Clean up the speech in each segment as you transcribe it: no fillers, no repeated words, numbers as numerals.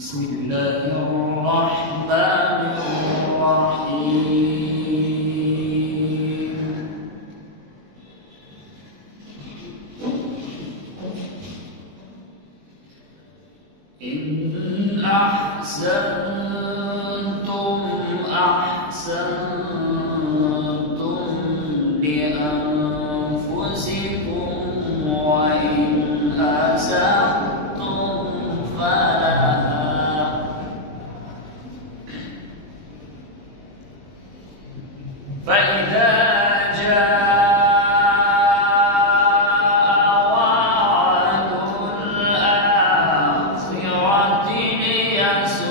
بسم الله الرحمن الرحيم. إن أحسنتم أحسنتم لأنفسكم وإن أسأتم فلها فإذا جاء وعد الآخرة ليسوءوا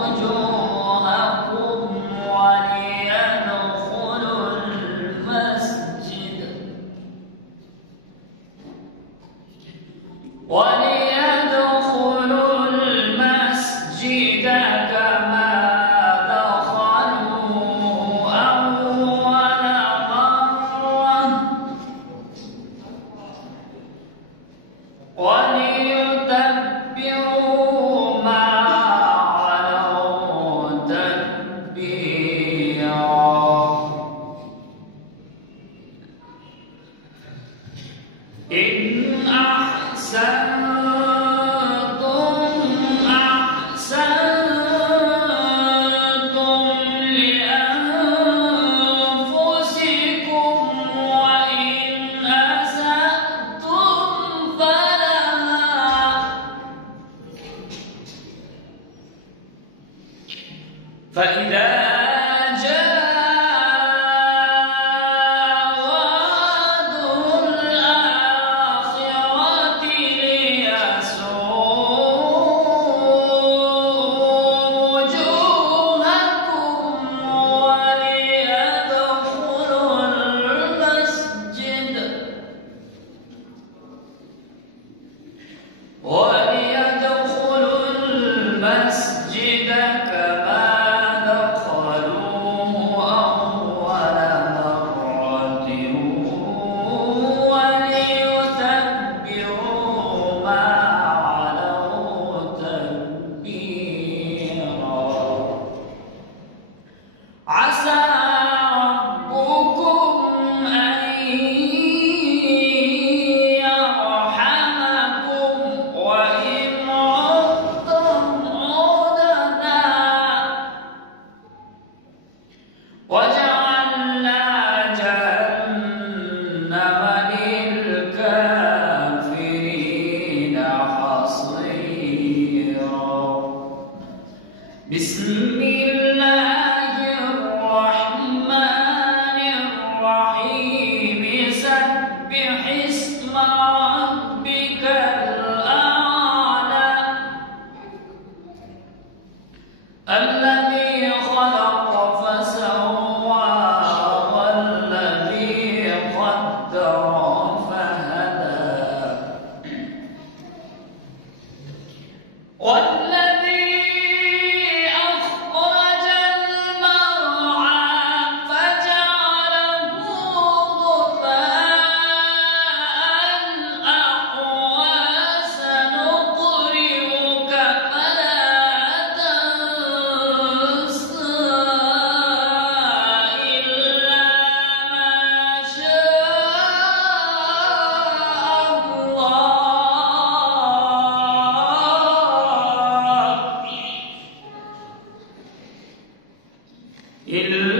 وجوهكم وليدخلوا المسجد كما دخلوا أول مرة وليتبروا ما علوا تتبيرا. إن فإذا جاء وعد الآخرة ليسوءوا وجوهكم وليدخلوا المسجد كما عسى ربكم أن يرحمكم وإن عدتم عدنا وجعلنا جهنم للكافرين حصيرا. بسم الله سبح اسم ربك الأعلى الذي خلق فسوى والذي قدر فهدى والذي أخرج المرعى فجعله إلا